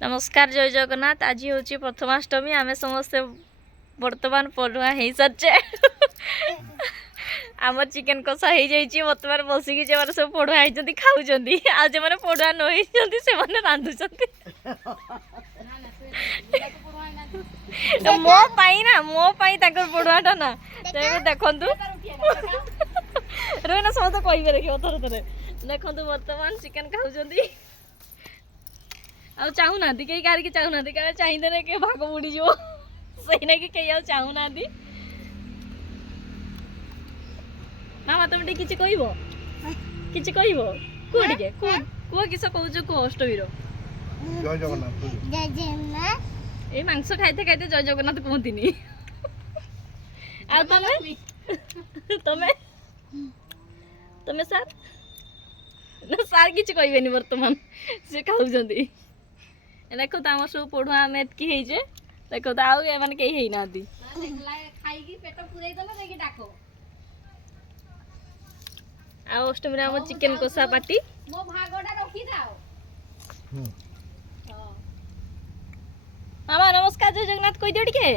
नमस्कार जय जगन्नाथ। आज हूँ प्रथमाष्टमी। आम समस्ते बर्तमान पढ़ुआ हो सारे आम चिकेन कषा हो जाइए। बर्तमान बसिकी जो सब पढ़ुआ होती खाऊँ आज जो पढ़ुआ न होती से रांधुंट मोपाई ना मोपाई पढ़ुआटा ना देखु रोना समस्त कहे देखिए थर थे देखु बर्तमान चिकेन खाऊँ आ चाहूना कहीं गारिकी चाहूना क्या चाहिए कि भाग बुड़ी जो सही ना कि कहीं चाहूना मामा तुम किसी कह किसी कह कह टे कह किस कौच कह अष्टमी ये मांस खाते खाते जय जगन्नाथ कहती तमें तमें सार ना सार किसी कहबे बर्तमान से खाऊँ देखो तो आम सब पढ़ुआ आम एतकी देखो तो आउ एम कहीं ना अष्टमी आम चिकेन कषा पार्टी मामा नमस्कार जय जगन्नाथ कह दियो टिके